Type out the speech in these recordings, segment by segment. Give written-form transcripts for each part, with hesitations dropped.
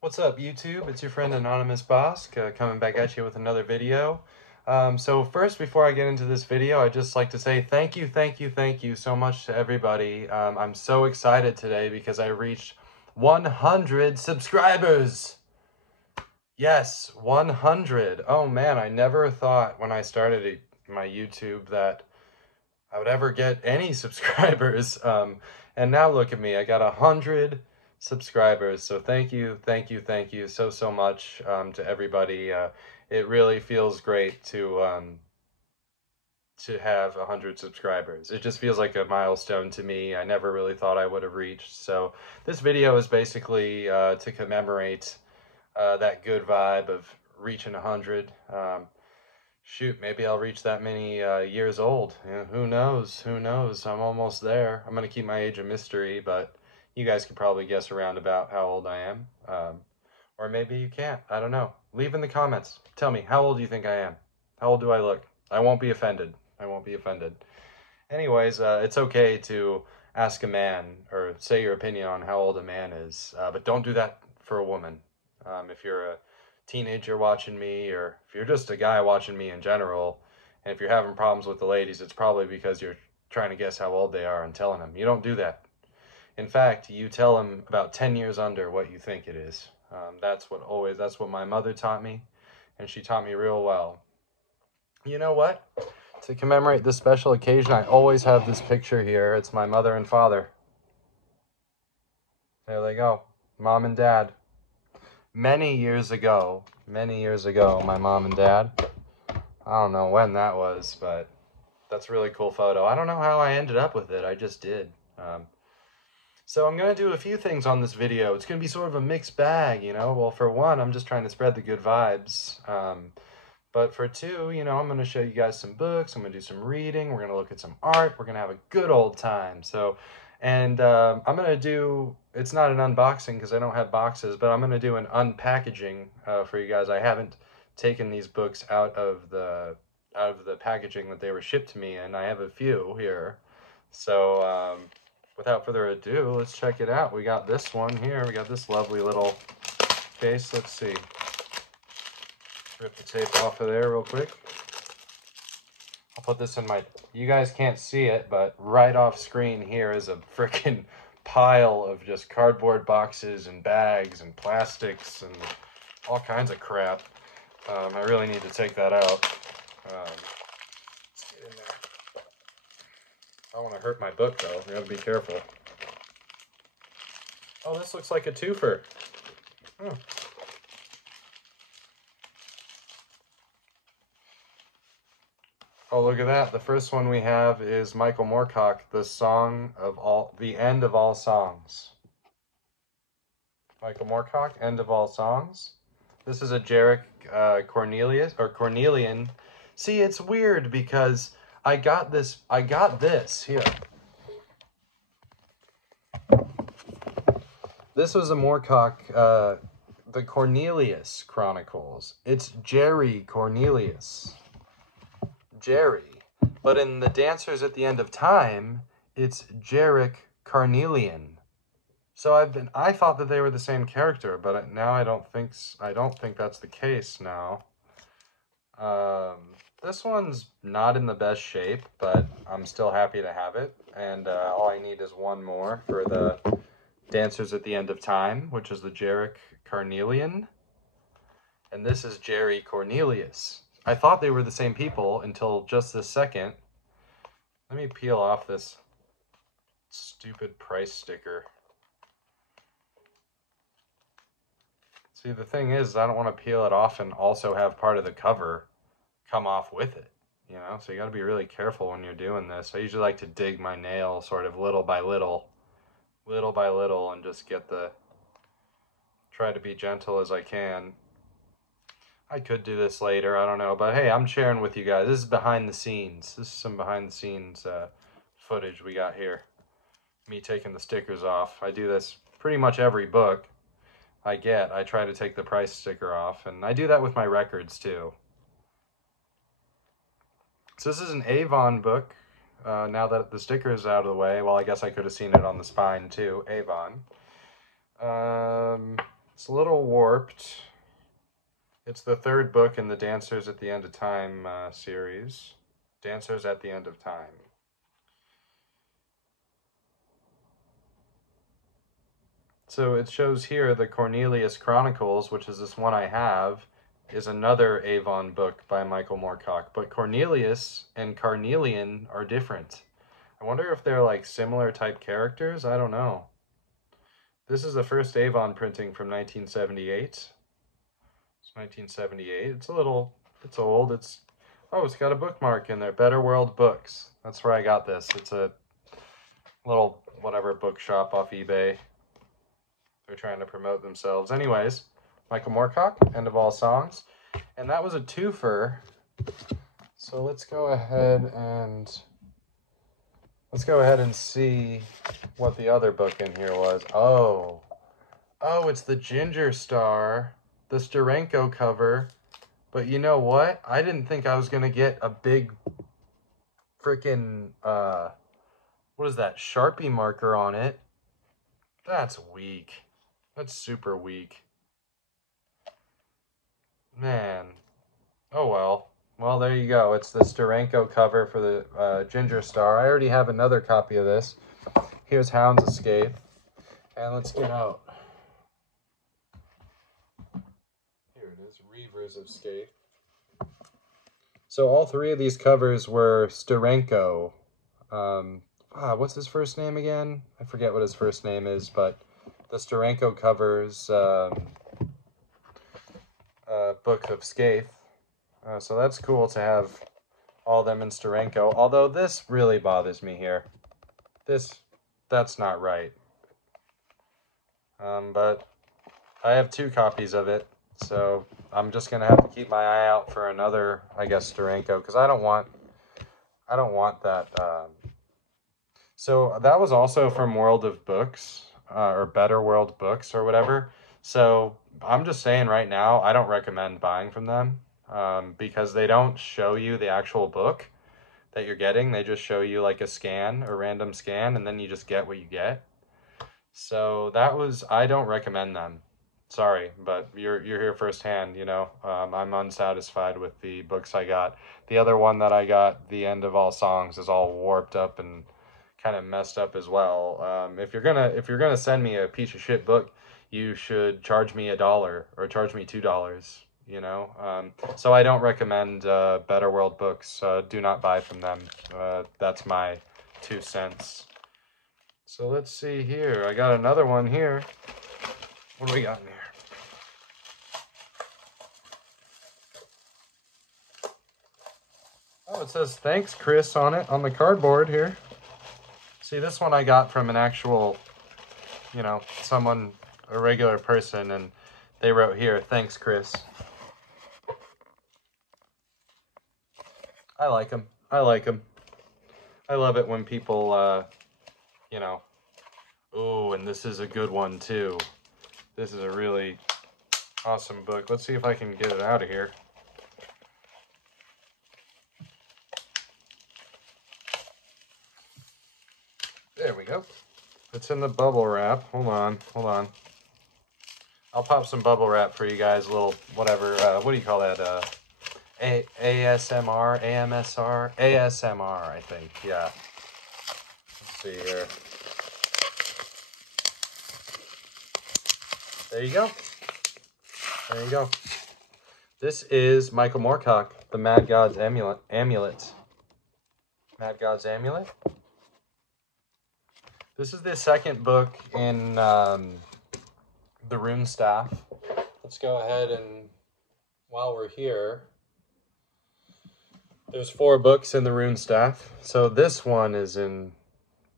What's up, YouTube? It's your friend Anonymous Bosk coming back at you with another video. So first, before I get into this video, I'd just like to say thank you so much to everybody. I'm so excited today because I reached 100 subscribers. Yes, 100. Oh man, I never thought when I started my YouTube that I would ever get any subscribers. And now look at me, I got 100 subscribers. So thank you so much to everybody. It really feels great to have 100 subscribers. It just feels like a milestone to me. I never really thought I would have reached. So this video is basically to commemorate that good vibe of reaching 100. Shoot, maybe I'll reach that many years old. Yeah, who knows? Who knows? I'm almost there. I'm going to keep my age a mystery, but you guys can probably guess around about how old I am. Or maybe you can't. I don't know. Leave in the comments. Tell me, how old do you think I am? How old do I look? I won't be offended. I won't be offended. Anyways, it's okay to ask a man or say your opinion on how old a man is, but don't do that for a woman. If you're a teenager watching me, or if you're just a guy watching me in general, and if you're having problems with the ladies, it's probably because you're trying to guess how old they are and telling them. You don't do that. In fact, you tell them about 10 years under what you think it is. That's what my mother taught me, and she taught me real well. You know what? To commemorate this special occasion, I always have this picture here. It's my mother and father. There they go. Mom and dad. Many years ago, my mom and dad. I don't know when that was, but that's a really cool photo. I don't know how I ended up with it. I just did. So I'm going to do a few things on this video. It's going to be sort of a mixed bag, you know. Well, for one, I'm just trying to spread the good vibes. But for two, you know, I'm going to show you guys some books. I'm going to do some reading. We're going to look at some art. We're going to have a good old time. So, and I'm going to do, it's not an unboxing because I don't have boxes, but I'm going to do an unpackaging for you guys. I haven't taken these books out of the packaging that they were shipped to me, and I have a few here. So, without further ado, let's check it out. We got this one here. We got this lovely little case. Let's see. Rip the tape off of there real quick. I'll put this in my... You guys can't see it, but right off screen here is a freaking pile of just cardboard boxes and bags and plastics and all kinds of crap. I really need to take that out. Let's get in there. I don't want to hurt my book, though. You gotta be careful. Oh, this looks like a twofer. Oh. Oh, look at that. The first one we have is Michael Moorcock, The End of All Songs. Michael Moorcock, End of All Songs. This is a Jarek Cornelian. See, it's weird because I got this here. This was a Moorcock, the Cornelius Chronicles. It's Jerry Cornelius. Jerry. But in The Dancers at the End of Time, it's Jarek Carnelian. So I thought that they were the same character, but now I don't think that's the case now. This one's not in the best shape, but I'm still happy to have it. And all I need is one more for the Dancers at the End of Time, which is the Jarek Carnelian. And this is Jerry Cornelius. I thought they were the same people until just this second. Let me peel off this stupid price sticker. See, the thing is, I don't want to peel it off and also have part of the cover come off with it, you know? So you got to be really careful when you're doing this. I usually like to dig my nail sort of little by little, and just try to be gentle as I can. I could do this later, I don't know, but hey, I'm sharing with you guys. This is behind the scenes. This is some behind the scenes footage we got here. Me taking the stickers off. I do this pretty much every book I try to take the price sticker off, and I do that with my records too. So this is an Avon book, now that the sticker is out of the way. Well, I guess I could have seen it on the spine too, Avon. It's a little warped. It's the third book in the Dancers at the End of Time series. Dancers at the End of Time. So it shows here the Cornelius Chronicles, which is this one I have, is another Avon book by Michael Moorcock. But Cornelius and Carnelian are different. I wonder if they're like similar type characters. I don't know. This is the first Avon printing from 1978. It's 1978. It's old. Oh, it's got a bookmark in there. Better World Books. That's where I got this. It's a little whatever bookshop off eBay. They're trying to promote themselves. Anyways, Michael Moorcock, End of All Songs. And that was a twofer. So let's go ahead and see what the other book in here was. Oh, it's the Ginger Star, the Steranko cover. But you know what? I didn't think I was going to get a big freaking, what is that, Sharpie marker on it. That's weak. That's super weak. Man. Oh well. Well, there you go. It's the Steranko cover for the Ginger Star. I already have another copy of this. Here's Hound's Escape. And let's get out. Here it is. Reaver's Escape. So all three of these covers were Steranko. What's his first name again? I forget what his first name is, but the Steranko covers book of Scathe. So that's cool to have all of them in Steranko. Although this really bothers me here. That's not right. But I have 2 copies of it, so I'm just gonna have to keep my eye out for another, I guess, Steranko, because I don't want that. So that was also from World of Books, or Better World Books, or whatever. So I'm just saying right now, I don't recommend buying from them, because they don't show you the actual book that you're getting. They just show you like a scan, a random scan, and then you just get what you get. So I don't recommend them. Sorry, but you're here firsthand, you know. I'm unsatisfied with the books I got. The other one that I got, The End of All Songs, is all warped up and kind of messed up as well. If you're gonna send me a piece of shit book, you should charge me $1 or charge me $2, you know. So I don't recommend Better World Books. Do not buy from them. That's my 2 cents. So let's see here. I got another one here. What do we got in here? Oh, it says thanks, Chris, on it, on the cardboard here. See, this one I got from an actual, you know, someone, a regular person, and they wrote here, thanks, Chris. I like them. I like them. I love it when people, you know, oh, and this is a good one, too. This is a really awesome book. Let's see if I can get it out of here. There we go. It's in the bubble wrap. Hold on. I'll pop some bubble wrap for you guys. A little whatever. What do you call that? ASMR, AMSR, ASMR. I think. Yeah. Let's see here. There you go. There you go. This is Michael Moorcock, the Mad God's Amulet. Mad God's Amulet. This is the second book in the Rune Staff. Let's go ahead and, while we're here, there's 4 books in the Rune Staff. So this one is in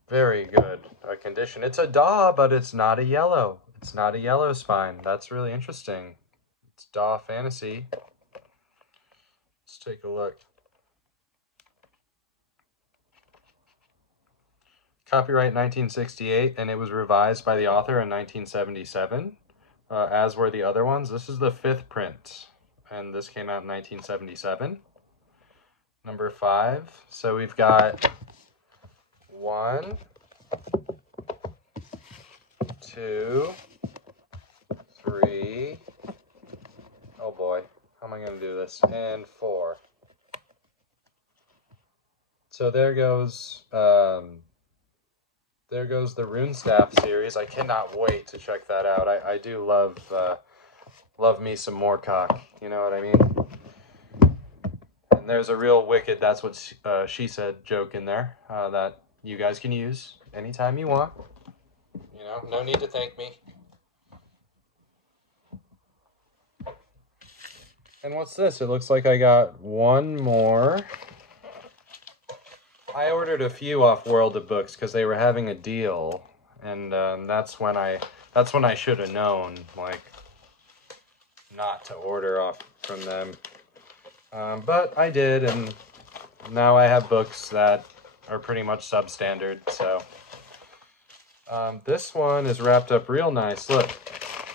very good condition. It's a Daw, but it's not a yellow. It's not a yellow spine. That's really interesting. It's Daw Fantasy. Let's take a look. Copyright 1968, and it was revised by the author in 1977, as were the other ones. This is the 5th print, and this came out in 1977. Number 5. So we've got 1, 2, 3, am I going to do this? And 4. So there goes the Runestaff series. I cannot wait to check that out. I do love me some Moorcock. You know what I mean? And there's a real wicked, that's what she said joke in there that you guys can use anytime you want. You know, no need to thank me. And what's this? It looks like I got one more. I ordered a few off World of Books because they were having a deal, and that's when I should have known, like, not to order off from them. But I did, and now I have books that are pretty much substandard. So this one is wrapped up real nice. Look,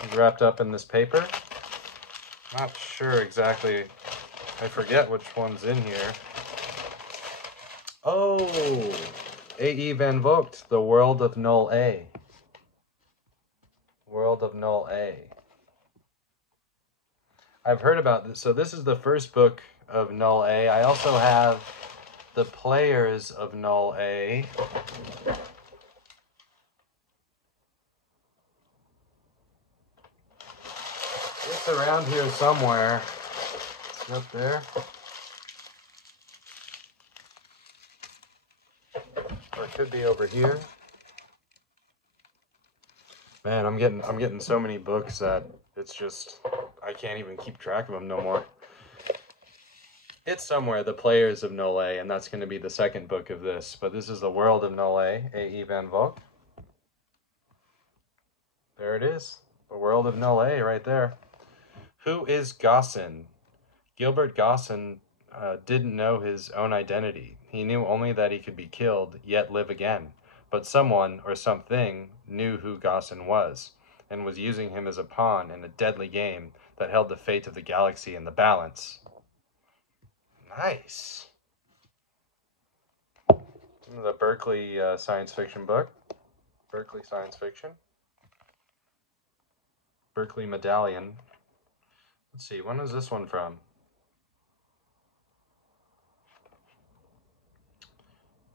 it's wrapped up in this paper. Not sure exactly. I forget which one's in here. Oh, A.E. Van Vogt, The World of Null A. World of Null A. I've heard about this. So this is the first book of Null A. I also have The Players of Null A. It's around here somewhere. It's up there. Or it could be over here. Man, I'm getting so many books that it's just I can't even keep track of them no more. It's somewhere, The Players of Null A, and that's going to be the second book of this. But this is The World of Null A, A.E. Van Vogt. There it is. The World of Null A right there. Who is Gossin? Gilbert Gossin didn't know his own identity. He knew only that he could be killed, yet live again. But someone, or something, knew who Gossin was, and was using him as a pawn in a deadly game that held the fate of the galaxy in the balance. Nice. The Berkeley science fiction book. Berkeley science fiction. Berkeley Medallion. Let's see, when was this one from?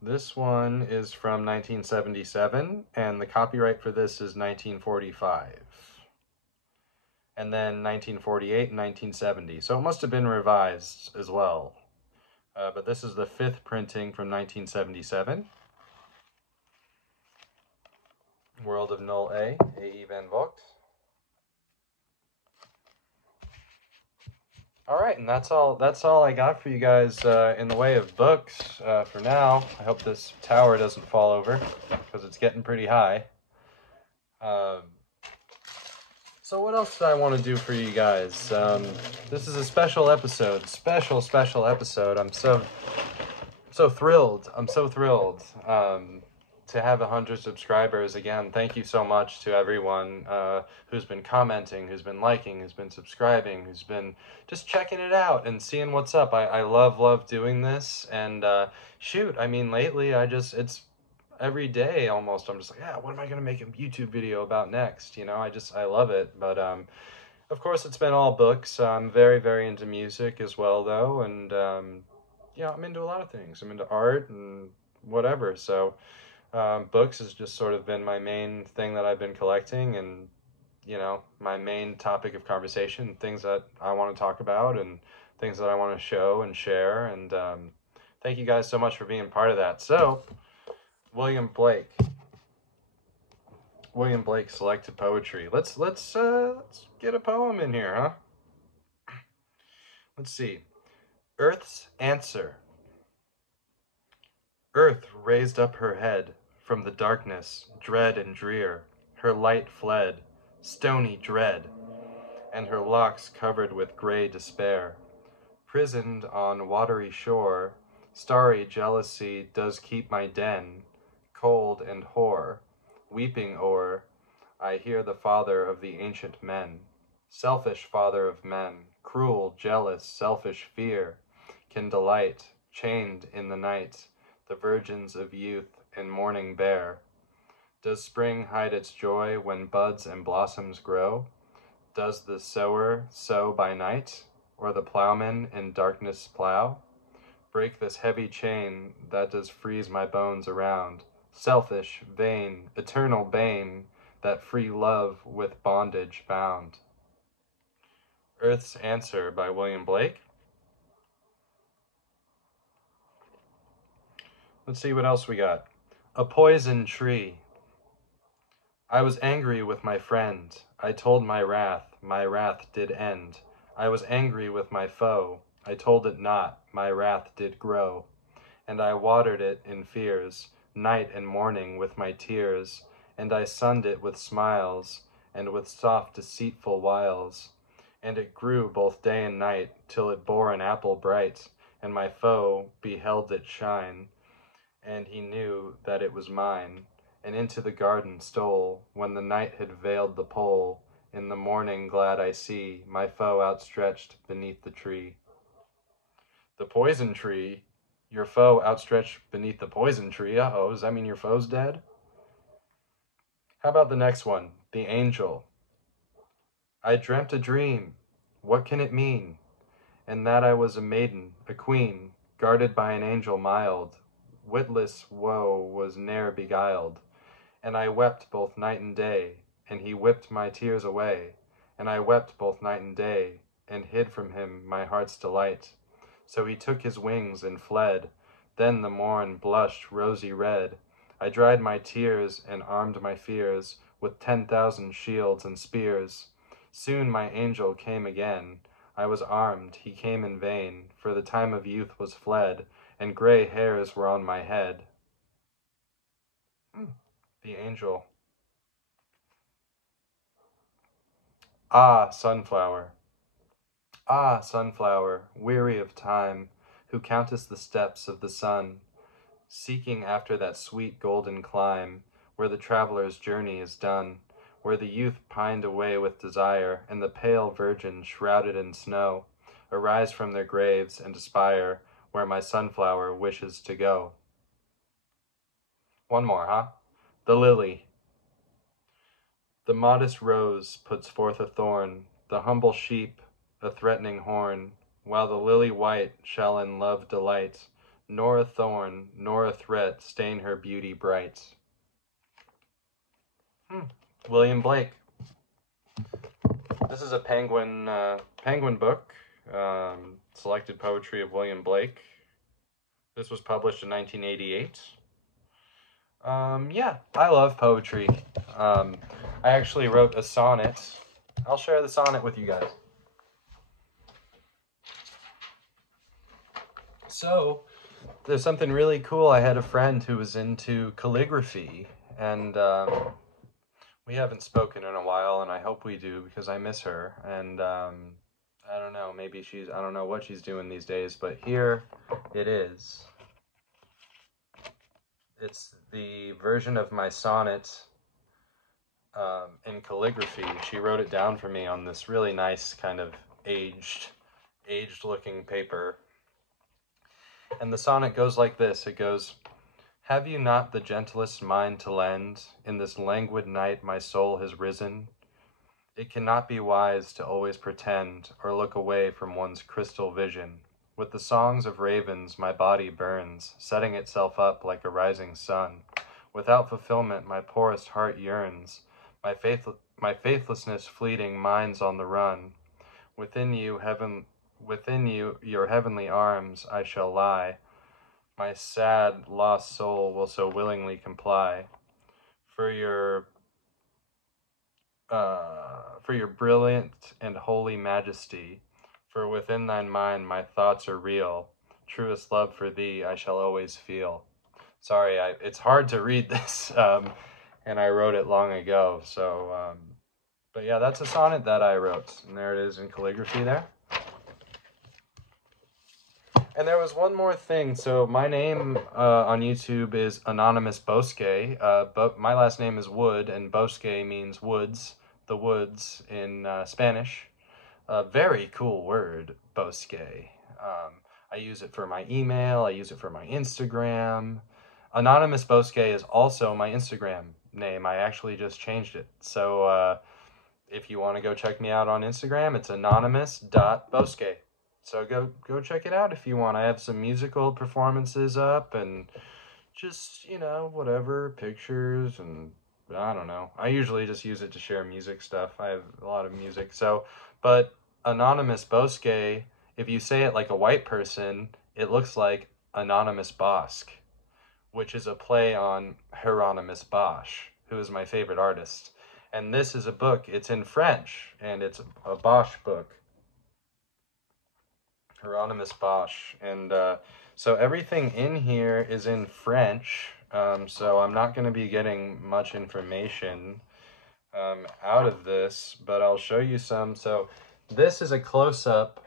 This one is from 1977, and the copyright for this is 1945. And then 1948 and 1970, so it must have been revised as well. But this is the 5th printing from 1977. World of Null A, A.E. Van Vogt. All right, and that's all I got for you guys in the way of books for now. I hope this tower doesn't fall over because it's getting pretty high. So what else did I want to do for you guys? This is a special episode, special episode. I'm so thrilled. I'm so thrilled to have 100 subscribers. Again, thank you so much to everyone who's been commenting, who's been liking, who's been subscribing, who's been just checking it out and seeing what's up. I love doing this, and shoot, I mean, lately it's every day almost I'm just like, yeah, what am I going to make a YouTube video about next? You know, I love it. But of course it's been all books. I'm very into music as well though, and yeah, I'm into a lot of things. I'm into art and whatever. So books has just sort of been my main thing that I've been collecting, and you know, my main topic of conversation, things that I want to talk about and things that I want to show and share. And thank you guys so much for being part of that. So William Blake selected poetry. Let's get a poem in here, huh? Let's see. Earth's Answer. Earth raised up her head from the darkness, dread and drear. Her light fled, stony dread, and her locks covered with gray despair. Prisoned on watery shore, starry jealousy does keep my den, cold and hoar, weeping o'er, I hear the father of the ancient men, selfish father of men, cruel, jealous, selfish fear, can delight, chained in the night, the virgins of youth and morning bear. Does spring hide its joy when buds and blossoms grow? Does the sower sow by night, or the plowman in darkness plow? Break this heavy chain that does freeze my bones around, selfish, vain, eternal bane, that free love with bondage bound. Earth's Answer by William Blake. Let's see what else we got. A Poison Tree. I was angry with my friend. I told my wrath did end. I was angry with my foe. I told it not, my wrath did grow. And I watered it in fears, night and morning with my tears, and I sunned it with smiles, and with soft deceitful wiles. And it grew both day and night, till it bore an apple bright, and my foe beheld it shine, and he knew that it was mine, and into the garden stole, when the night had veiled the pole. In the morning glad I see my foe outstretched beneath the tree. The poison tree? Your foe outstretched beneath the poison tree? Uh-oh, does that mean your foe's dead? How about the next one? The Angel. I dreamt a dream. What can it mean? And that I was a maiden, a queen, guarded by an angel mild. Witless woe was ne'er beguiled. And I wept both night and day, and he whipped my tears away. And I wept both night and day, and hid from him my heart's delight. So he took his wings and fled. Then the morn blushed rosy red. I dried my tears and armed my fears with 10,000 shields and spears. Soon my angel came again. I was armed, he came in vain, for the time of youth was fled, and gray hairs were on my head. The Angel. Ah, Sunflower. Ah, Sunflower, weary of time, who countest the steps of the sun, seeking after that sweet golden clime, where the traveler's journey is done, where the youth pined away with desire, and the pale virgins shrouded in snow, arise from their graves and aspire, where my sunflower wishes to go. One more, huh? The Lily. The modest rose puts forth a thorn, the humble sheep a threatening horn, while the lily white shall in love delight, nor a thorn nor a threat stain her beauty bright. William Blake. This is a Penguin book, selected poetry of William Blake. This was published in 1988. Yeah, I love poetry. I actually wrote a sonnet. I'll share the sonnet with you guys. So, there's something really cool. I had a friend who was into calligraphy, and we haven't spoken in a while, and I hope we do because I miss her. And I don't know, maybe I don't know what she's doing these days, but here it is. It's the version of my sonnet in calligraphy. She wrote it down for me on this really nice kind of aged looking paper. And the sonnet goes like this. It goes, "Have you not the gentlest mind to lend? In this languid night my soul has risen. It cannot be wise to always pretend or look away from one's crystal vision. With the songs of ravens my body burns, setting itself up like a rising sun. Without fulfillment my poorest heart yearns, my faithlessness fleeting, mind's on the run. Within you, your heavenly arms I shall lie. My sad, lost soul will so willingly comply. For your brilliant and holy majesty, for within thine mind my thoughts are real. Truest love for thee I shall always feel." Sorry, it's hard to read this, and I wrote it long ago. So, but yeah, that's a sonnet that I wrote, and there it is in calligraphy there. And there was one more thing. So my name on YouTube is Anonymous Bosque, but my last name is Wood, and Bosque means woods, the woods in Spanish. A very cool word, Bosque. I use it for my email. I use it for my Instagram. Anonymous Bosque is also my Instagram name. I actually just changed it. So if you want to go check me out on Instagram, it's anonymous.bosque. So go check it out if you want. I have some musical performances up and just, you know, whatever, pictures and I don't know. I usually just use it to share music stuff. I have a lot of music. So, but Anonymous Bosque, if you say it like a white person, it looks like Anonymous Bosque, which is a play on Hieronymus Bosch, who is my favorite artist. And this is a book, it's in French, and it's a Bosch book. Hieronymus Bosch. And so everything in here is in French. So I'm not going to be getting much information out of this, but I'll show you some. So this is a close-up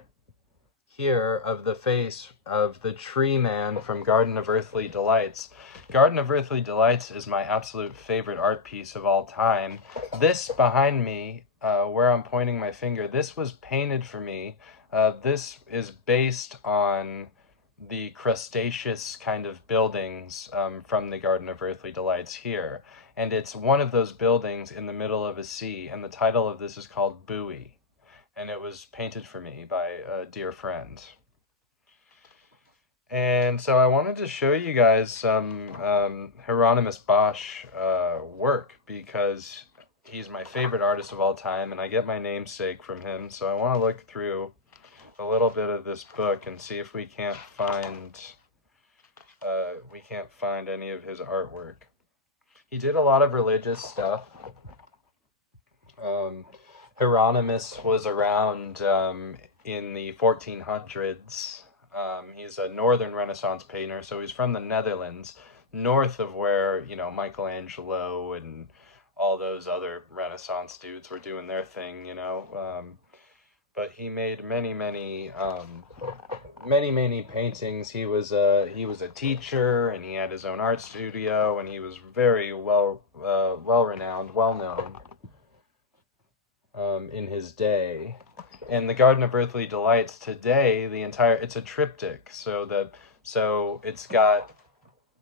here of the face of the tree man from Garden of Earthly Delights. Garden of Earthly Delights is my absolute favorite art piece of all time. This behind me, where I'm pointing my finger, this was painted for me. This is based on the crustaceous kind of buildings from the Garden of Earthly Delights here. And it's one of those buildings in the middle of a sea, and the title of this is called Buoy. And it was painted for me by a dear friend. And so I wanted to show you guys some Hieronymus Bosch work because he's my favorite artist of all time, and I get my namesake from him. So I want to look through a little bit of this book and see if we can't find any of his artwork. He did a lot of religious stuff. Hieronymus was around in the 1400s. He's a Northern Renaissance painter, so he's from the Netherlands, north of where, you know, Michelangelo and all those other Renaissance dudes were doing their thing, you know. But he made many paintings. He was a teacher, and he had his own art studio, and he was very well renowned, well known in his day. And the Garden of Earthly Delights today, it's a triptych, so it's got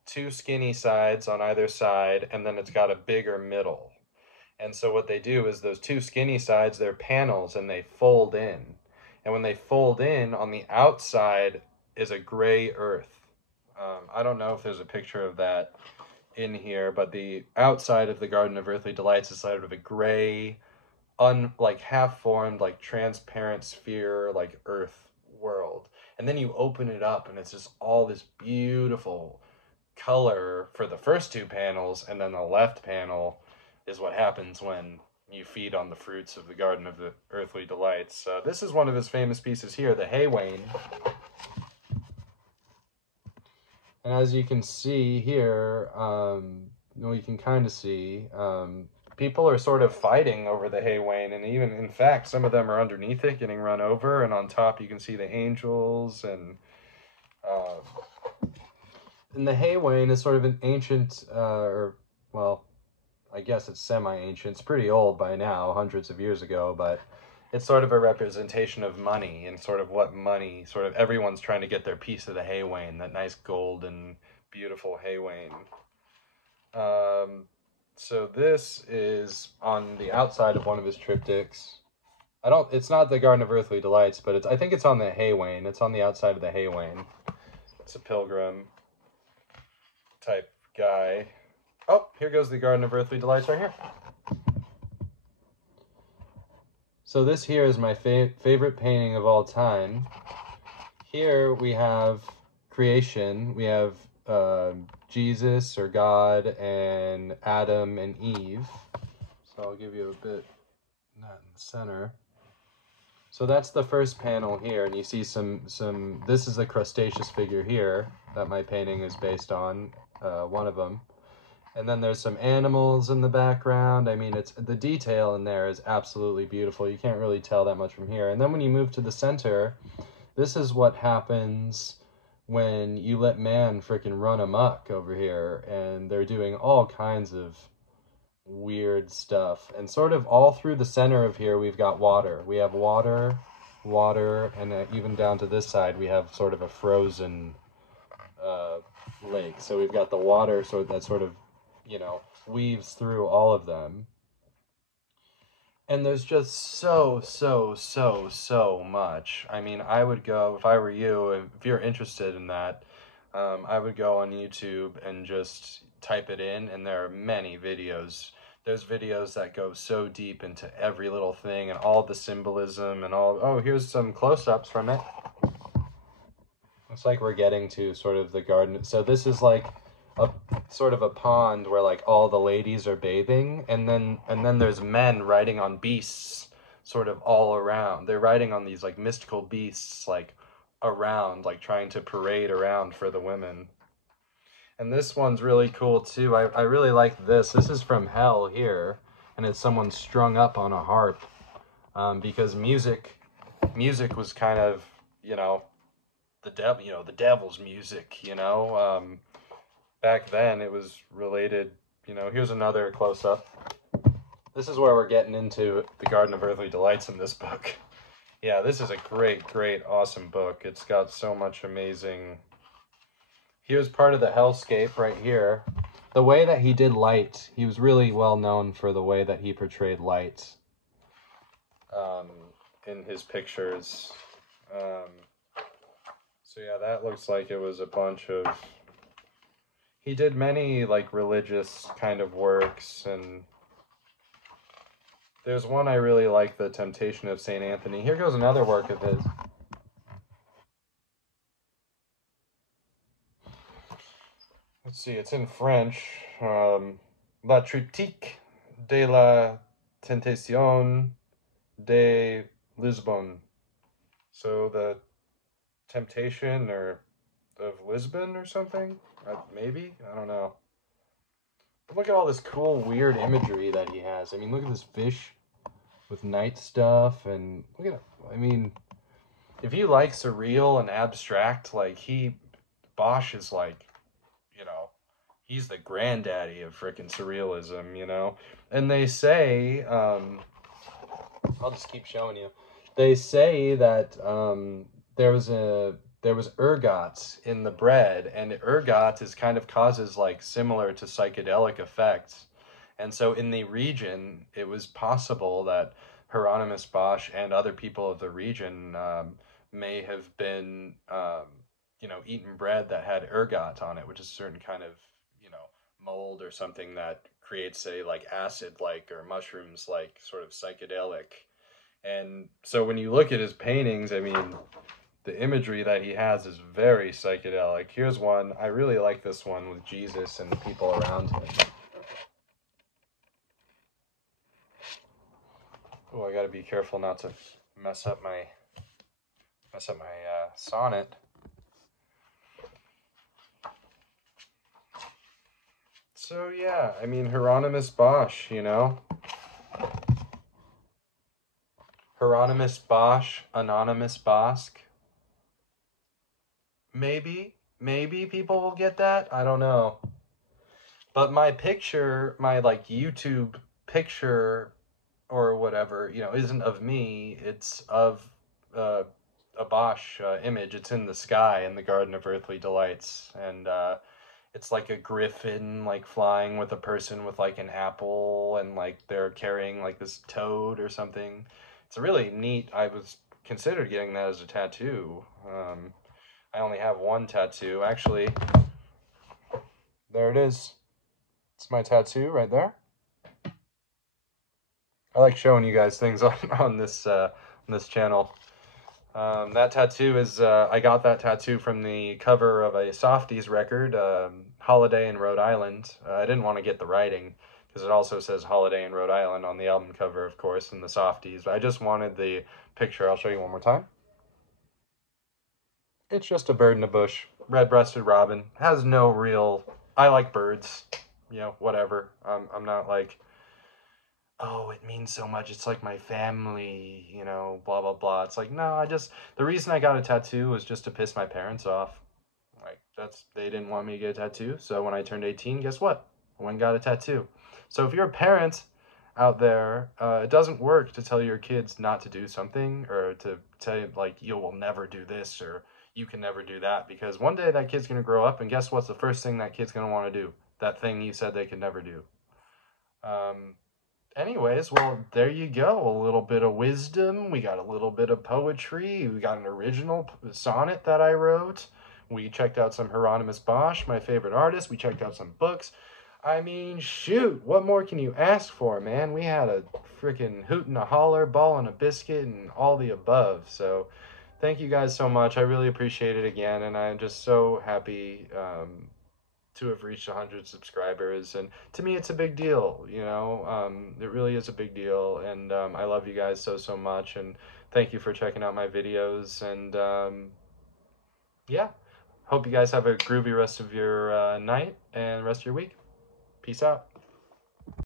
two skinny sides on either side, and then it's got a bigger middle. And so what they do is those two skinny sides, they're panels, and they fold in. And when they fold in, on the outside is a gray earth. I don't know if there's a picture of that in here, but the outside of the Garden of Earthly Delights is sort of a gray, like half-formed, like transparent sphere, like earth world. And then you open it up, and it's just all this beautiful color for the first two panels, and then the left panel is what happens when you feed on the fruits of the Garden of the Earthly Delights. This is one of his famous pieces here, the hay wain. And as you can see here, you can kind of see, people are sort of fighting over the hay wain, and even, in fact, some of them are underneath it getting run over, and on top you can see the angels, and the hay wain is sort of an ancient, I guess it's semi-ancient. It's pretty old by now, hundreds of years ago, but it's sort of a representation of money and sort of what money, sort of everyone's trying to get their piece of the hay wain, that nice golden, beautiful hay wain. So this is on the outside of one of his triptychs. It's not the Garden of Earthly Delights, but I think it's on the hay wain. It's on the outside of the hay wain. It's a pilgrim type guy. Oh, here goes the Garden of Earthly Delights right here. So this here is my favorite painting of all time. Here we have creation. We have Jesus or God and Adam and Eve. So I'll give you a bit not in the center. So that's the first panel here, and you see some. This is the crustaceous figure here that my painting is based on. One of them. And then there's some animals in the background. I mean, the detail in there is absolutely beautiful. You can't really tell that much from here. And then when you move to the center, this is what happens when you let man frickin' run amok over here. And they're doing all kinds of weird stuff. And sort of all through the center of here, we've got water. We have water, and even down to this side, we have sort of a frozen lake. So we've got the water that sort of, you know, weaves through all of them. And there's just so much. I mean, I would go, if I were you, if you're interested in that, I would go on YouTube and just type it in, and there are many videos. There's videos that go so deep into every little thing and all the symbolism and all. Oh, here's some close-ups from it. Looks like we're getting to sort of the garden. So this is like a sort of a pond where like all the ladies are bathing, and then there's men riding on beasts sort of all around. They're riding on these like mystical beasts like around, like trying to parade around for the women. And this one's really cool too. I really like this. This is from hell here, and it's someone strung up on a harp, because music was kind of, you know, the devil, you know, the devil's music, you know. Back then it was related, you know. Here's another close-up. This is where we're getting into the Garden of Earthly Delights in this book. Yeah, this is a great, awesome book. It's got so much amazing. Here's part of the hellscape right here. The way that he did light, he was really well known for the way that he portrayed light in his pictures. So yeah, that looks like it was a bunch of... He did many like religious kind of works, and there's one I really like, The Temptation of St. Anthony. Here goes another work of his. Let's see, it's in French. La Triptyque de la Tentation de Lisbonne. So the Temptation or of Lisbon or something? Maybe? I don't know. But look at all this cool, weird imagery that he has. I mean, look at this fish with night stuff, and look at it. I mean, if you like surreal and abstract, like Bosch is like, you know, he's the granddaddy of frickin' surrealism, you know? And they say, I'll just keep showing you. They say that there was ergot in the bread, and ergot is kind of causes like similar to psychedelic effects. And so in the region, it was possible that Hieronymus Bosch and other people of the region may have been, you know, eaten bread that had ergot on it, which is a certain kind of, you know, mold or something that creates a like acid-like or mushrooms-like sort of psychedelic. And so when you look at his paintings, I mean, the imagery that he has is very psychedelic. Here's one. I really like this one with Jesus and the people around him. Oh, I gotta be careful not to mess up my sonnet. So yeah, I mean, Hieronymus Bosch, you know. Hieronymus Bosch, Anonymous Bosch. Maybe people will get that. I don't know. But my picture, my like YouTube picture or whatever, you know, isn't of me. It's of a Bosch image. It's in the sky in the Garden of Earthly Delights, and it's like a griffin like flying with a person with like an apple, and like they're carrying like this toad or something. It's really neat. I was considered getting that as a tattoo. I only have one tattoo. Actually, there it is. It's my tattoo right there. I like showing you guys things on this channel. That tattoo is, I got that tattoo from the cover of a Softies record, Holiday in Rhode Island. I didn't want to get the writing, because it also says Holiday in Rhode Island on the album cover, of course, in the Softies. But I just wanted the picture. I'll show you one more time. It's just a bird in a bush. Red-breasted robin. Has no real... I like birds. You know, whatever. I'm not like... oh, it means so much. It's like my family, you know, blah, blah, blah. It's like, no, the reason I got a tattoo was just to piss my parents off. Like, they didn't want me to get a tattoo. So when I turned 18, guess what? I went and got a tattoo. So if you're a parent out there, it doesn't work to tell your kids not to do something, or to tell you, like, you will never do this, or you can never do that, because one day that kid's going to grow up, and guess what's the first thing that kid's going to want to do? That thing you said they could never do. anyways, well, there you go. A little bit of wisdom. We got a little bit of poetry. We got an original sonnet that I wrote. We checked out some Hieronymus Bosch, my favorite artist. We checked out some books. I mean, shoot, what more can you ask for, man? We had a freaking hoot and a holler, ball and a biscuit, and all the above. So, thank you guys so much. I really appreciate it again, and I'm just so happy to have reached 100 subscribers. And to me, it's a big deal, you know? It really is a big deal, and I love you guys so, so much, and thank you for checking out my videos, and yeah, hope you guys have a groovy rest of your night and rest of your week. Peace out.